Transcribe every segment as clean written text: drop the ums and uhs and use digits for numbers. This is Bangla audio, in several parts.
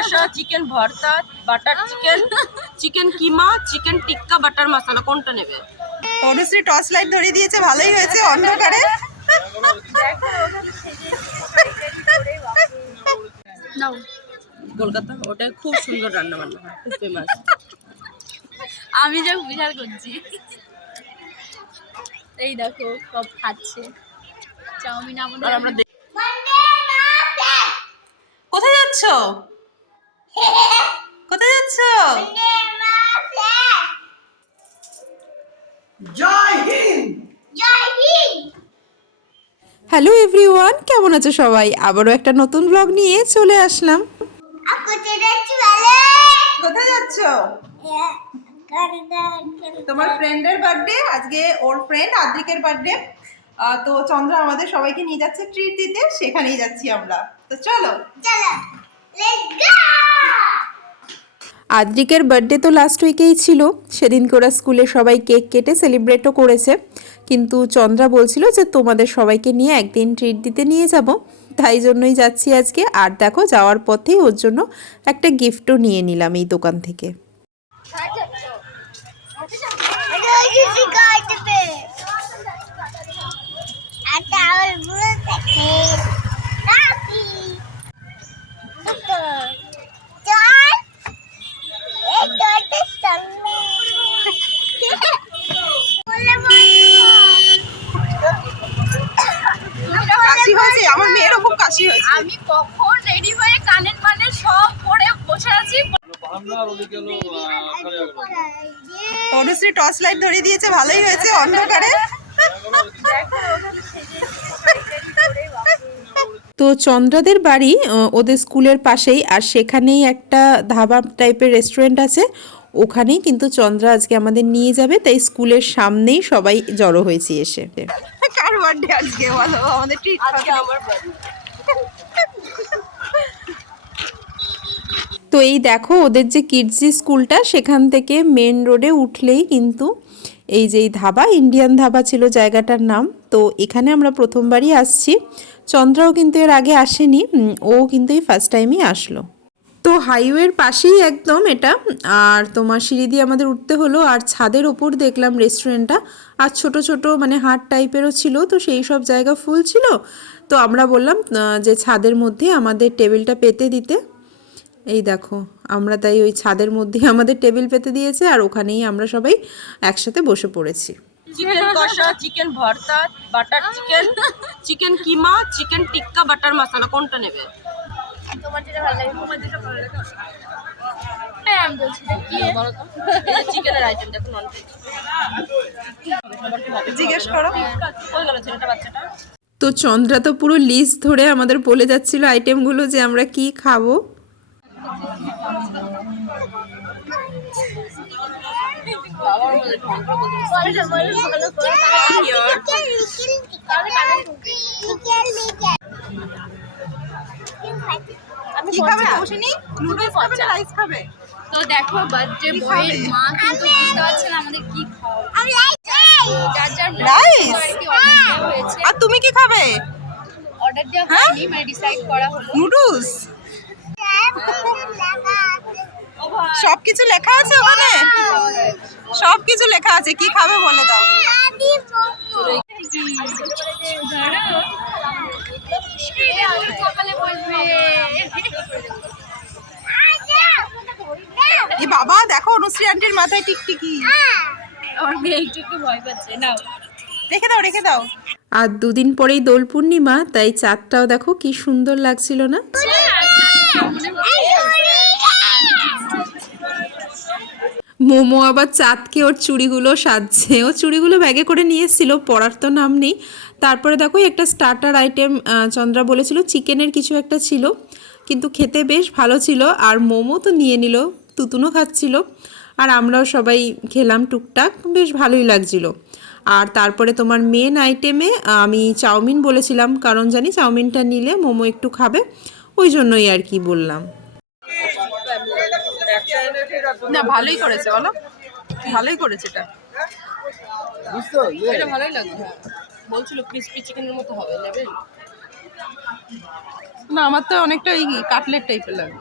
কষা, চিকেন ভর্তা, বাটার চিকেন, চিকেন কিমা, চিকেন টিক্কা বাটার মশলা, কোনটা নেবে? অনুশ্রী টর্চ লাইট ধরিয়ে দিয়েছে, ভালোই হয়েছে অন্ধকারে। কলকাতা ওটা খুব সুন্দর রান্না বান্না হয়, খুব ফেমাস। আমি যে বিশাল করছি। এই দেখো সব খাচ্ছে চাউমিন। আর আমরা কোথায় যাচ্ছ? কোথায় যাচ্ছ? হ্যালো এভরিওয়ান, কেমন আছো সবাই? আবারও একটা নতুন ব্লগ নিয়ে চলে আসলাম। কোথায় যাচ্ছ? তোমার ফ্রেন্ডের বার্থডে আজকে, ওর ফ্রেন্ড আদ্রিকের বার্থডে। তো চন্দ্রা আমাদের সবাইকে নিয়ে যাচ্ছে ট্রিট দিতে, সেখানেই যাচ্ছি আমরা। তো চলো আদ্রিকের বার্থডে তো লাস্ট উইকেই ছিল, সেদিন করে স্কুলে সবাই কেক কেটে সেলিব্রেটও করেছে। কিন্তু চন্দ্রা বলছিল যে তোমাদের সবাইকে নিয়ে একদিন ট্রিট দিতে নিয়ে যাব, তাই জন্যই যাচ্ছি আজকে। আর দেখো যাওয়ার পথেই ওর জন্য একটা গিফটও নিয়ে নিলাম এই দোকান থেকে। কাশি হয়েছে আমার মেয়েরও, খুব কাশি হয়েছে। আমি কখন রেডি হয়ে কানের মানে সব পরে বসে আছি। অনুশ্রী টর্চ লাইট ধরিয়ে দিয়েছে, ভালোই হয়েছে অন্ধকারে। তো চন্দ্রাদের বাড়ি ওদের স্কুলের পাশেই, আর সেখানেই একটা ধাবা টাইপের রেস্টুরেন্ট আছে, ওখানেই কিন্তু চন্দ্রা আজকে আমাদের নিয়ে যাবে। তাই স্কুলের সামনেই সবাই জড়ো হয়েছি এসে। কার বার্থডে আজকে বলো? আমাদের ট্রিট। আজকে আমার বার্থডে। তো এই দেখো ওদের যে কিডজি স্কুলটা, সেখান থেকে মেন রোডে উঠলেই কিন্তু এই যে ধাবা, ইন্ডিয়ান ধাবা ছিল জায়গাটার নাম। তো এখানে আমরা প্রথমবারই আসছি, চন্দ্রাও কিন্তু এর আগে আসেনি, ও কিন্তু এই ফার্স্ট টাইমই আসলো। তো হাইওয়ের পাশেই একদম এটা, আর তোমার সিঁড়ি দিয়ে আমাদের উঠতে হলো। আর ছাদের ওপর দেখলাম রেস্টুরেন্টটা, আর ছোট ছোট মানে হাট টাইপেরও ছিল, তো সেই সব জায়গা ফুল ছিল। তো আমরা বললাম যে ছাদের মধ্যে আমাদের টেবিলটা পেতে দিতে। এই দেখো আমরা তাই ওই ছাদের মধ্যেই আমাদের টেবিল পেতে দিয়েছে, আর ওখানেই আমরা সবাই একসাথে বসে পড়েছি। চিকেন কষা, চিকেন ভর্তা, বাটার চিকেন, চিকেন কিমা, চিকেন টিক্কা বাটার মশলা, কোনটা নেবে? তোমার যেটা ভালো লাগে, তোমার যেটা ভালো লাগে। হ্যাঁ আমি বলছি কি বলো তো, এই যে চিকেনের আইটেম দেখো, নন ভেজ জিজ্ঞেস করো। কই গেল ছেলেটা, বাচ্চাটা? তো চন্দ্রা তো পুরো লিস্ট ধরে আমাদের বলে যাচ্ছিল আইটেমগুলো, যে আমরা কি খাবো। আমি কি খাবে তৌসিনী? নুডলস খাবে না রাইস খাবে? তো দেখো বার্থডে বয়ের মা কিন্তু বুঝতে পারছে না আমাদের কি খাওয়া। যার যার রাইস। অর্ডার হয়েছে। আর তুমি কি খাবে? অর্ডার দেওয়া হয়নি, মানে ডিসাইড করা হলো। নুডলস। সবকিছু লেখা আছে ওখানে, সবকিছু লেখা আছে, কি খাবে বলে দাও। সকালে বলবে এই বাবা দেখো অনুশ্রী আন্টির মাথায় টিকটিকি। আমার মেয়ে একটু ভয় পাচ্ছে। না রেখে দাও, রেখে দাও। আর দুদিন পরেই দোল পূর্ণিমা, তাই চাঁদটাও দেখো কি সুন্দর লাগছিল না? মোমো আবার চাঁদকে ওর চুড়িগুলো সাজছে, ও চুড়িগুলো ব্যাগে করে নিয়ে এসেছিল, পরার তো নাম নেই। তারপরে দেখো একটা স্টার্টার আইটেম চন্দ্রা বলেছিল চিকেনের কিছু একটা ছিল, কিন্তু খেতে বেশ ভালো ছিল। আর মোমো তো নিয়ে নিল, তুতুনও খাচ্ছিল, আর আমরাও সবাই খেলাম টুকটাক, বেশ ভালোই লাগছিল। আর তারপরে তোমার মেন আইটেমে আমি চাউমিন বলেছিলাম, কারণ জানি চাউমিনটা নিলে মোমো একটু খাবে, ওই জন্যই আর কি বললাম। না ভালোই করেছে বলো, ভালোই করেছে এটা। এটা ভালোই লাগবে, বলছিল ক্রিসপি চিকেনের মতো হবে, নেবে? না আমার তো অনেকটা এই কাটলেট টাইপের লাগে।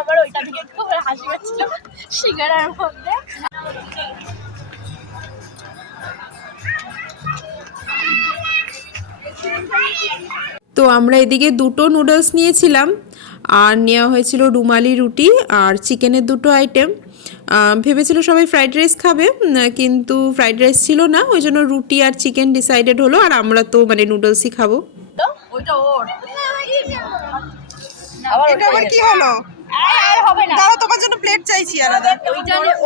আমার ওইটা থেকে একটু হাসি পাচ্ছিল সিঙ্গারার মধ্যে। তো আমরা এদিকে দুটো নুডলস নিয়েছিলাম আর নেওয়া হয়েছিল রুমালি রুটি আর চিকেনের দুটো আইটেম। ভেবেছিল সবাই ফ্রাইড রাইস খাবে, কিন্তু ফ্রাইড রাইস ছিল না, ওই জন্য রুটি আর চিকেন ডিসাইডেড হলো। আর আমরা তো মানে নুডলসই খাবো। ওইটা ওর এটা আবার কি হলো? আর হবে না, দাঁড়াও তোমার জন্য প্লেট চাইছি আলাদা।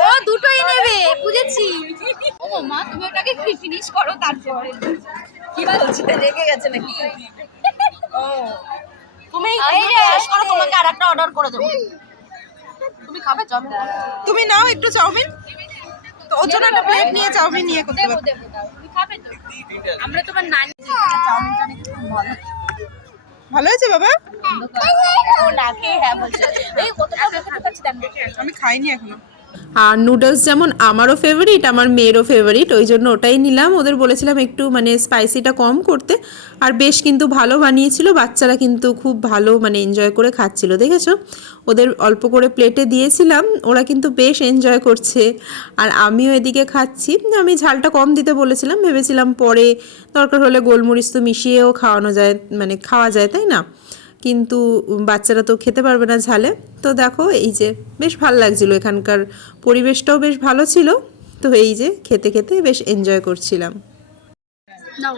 ও দুটোই নেবে, বুঝেছি। ও মা তুমি ওটাকে ফিনিশ করো তারপর। কি বলছে, রেগে গেছে নাকি? ও তুমি এই রে, শেষ করো, তোমাকে আরেকটা অর্ডার করে দেবো। তুমি খাবে চাউমিন? তুমি নাও একটু চাউমিন, তো ওর জন্য একটা প্লেট নিয়ে চাউমিন নিয়ে করতে দেবো পারো। দেবো দাও, তুমি খাবে তো? আমরা তোমার নানি। চাউমিনটা নাকি খুব ভালো। ভালো হয়েছে বাবা? ও না খেয়ে হ্যাঁ বলছে। এই কতটা কাছে দাম দেখে আমি খাইনি এখনো। আর নুডলস যেমন আমারও ফেভারিট, আমার মেয়েরও ফেভারিট, ওই জন্য ওটাই নিলাম। ওদের বলেছিলাম একটু মানে স্পাইসিটা কম করতে, আর বেশ কিন্তু ভালো বানিয়েছিল। বাচ্চারা কিন্তু খুব ভালো মানে এনজয় করে খাচ্ছিল, দেখেছো? ওদের অল্প করে প্লেটে দিয়েছিলাম, ওরা কিন্তু বেশ এনজয় করছে। আর আমিও এদিকে খাচ্ছি। আমি ঝালটা কম দিতে বলেছিলাম, ভেবেছিলাম পরে দরকার হলে গোলমরিচ তো মিশিয়েও খাওয়ানো যায়, মানে খাওয়া যায়, তাই না? কিন্তু বাচ্চারা তো খেতে পারবে না ঝালে। তো দেখো এই যে বেশ ভালো লাগছিলো, এখানকার পরিবেশটাও বেশ ভালো ছিল। তো এই যে খেতে খেতে বেশ এনজয় করছিলাম। নাও।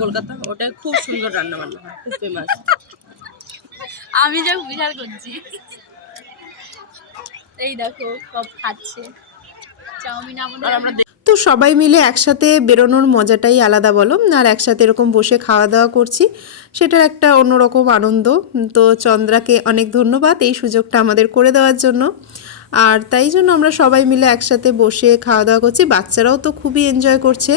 কলকাতা ওটা খুব সুন্দর রান্না বান্না হয়, খুব ফেমাস। আমি যে বিশাল করছি। এই দেখো সব খাচ্ছে চাউমিন। আমাদের আর আমরা তো সবাই মিলে একসাথে বেরোনোর মজাটাই আলাদা বলো। আর একসাথে এরকম বসে খাওয়া দাওয়া করছি, সেটার একটা অন্যরকম আনন্দ। তো চন্দ্রাকে অনেক ধন্যবাদ এই সুযোগটা আমাদের করে দেওয়ার জন্য। আর তাই জন্য আমরা সবাই মিলে একসাথে বসে খাওয়া দাওয়া করছি। বাচ্চারাও তো খুবই এনজয় করছে,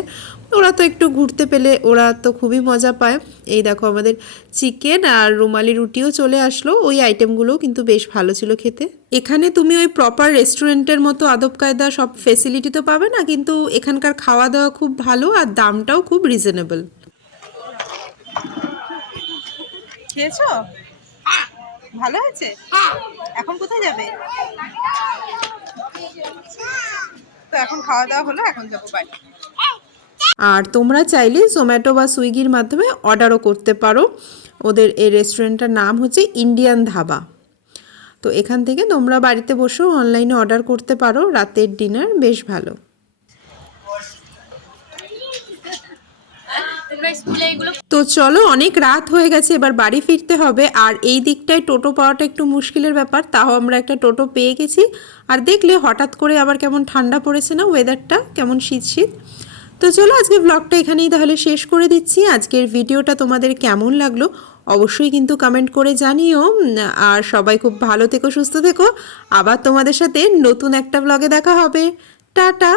ওরা তো একটু ঘুরতে পেলে ওরা তো খুবই মজা পায়। এই দেখো আমাদের চিকেন আর রুমালি রুটিও চলে আসলো। ওই আইটেমগুলোও কিন্তু বেশ ভালো ছিল খেতে। এখানে তুমি ওই প্রপার রেস্টুরেন্টের মতো আদব কায়দা সব ফেসিলিটি তো পাবে না, কিন্তু এখানকার খাওয়া দাওয়া খুব ভালো আর দামটাও খুব রিজনেবল। খেয়েছো? ভালো হয়েছে? এখন কোথায় যাবে? তো এখন খাওয়া দাওয়া হলো, এখন যাবো বাড়ি। আর তোমরা চাইলে জোম্যাটো বা সুইগির মাধ্যমে অর্ডারও করতে পারো। ওদের এই রেস্টুরেন্টটার নাম হচ্ছে ইন্ডিয়ান ধাবা। তো এখান থেকে তোমরা বাড়িতে বসেও অনলাইনে অর্ডার করতে পারো রাতের ডিনার, বেশ ভালো। তো চলো, অনেক রাত হয়ে গেছে, এবার বাড়ি ফিরতে হবে। আর এই দিকটায় টোটো পাওয়াটা একটু মুশকিলের ব্যাপার, তাও আমরা একটা টোটো পেয়ে গেছি। আর দেখলে হঠাৎ করে আবার কেমন ঠান্ডা পড়েছে না, ওয়েদারটা কেমন শীত শীত। তো চলো আজকে ব্লগটা এখানেই তাহলে শেষ করে দিচ্ছি। আজকের ভিডিওটা তোমাদের কেমন লাগলো অবশ্যই কিন্তু কমেন্ট করে জানিও। আর সবাই খুব ভালো থেকো, সুস্থ থেকো। আবার তোমাদের সাথে নতুন একটা ব্লগে দেখা হবে। টাটা।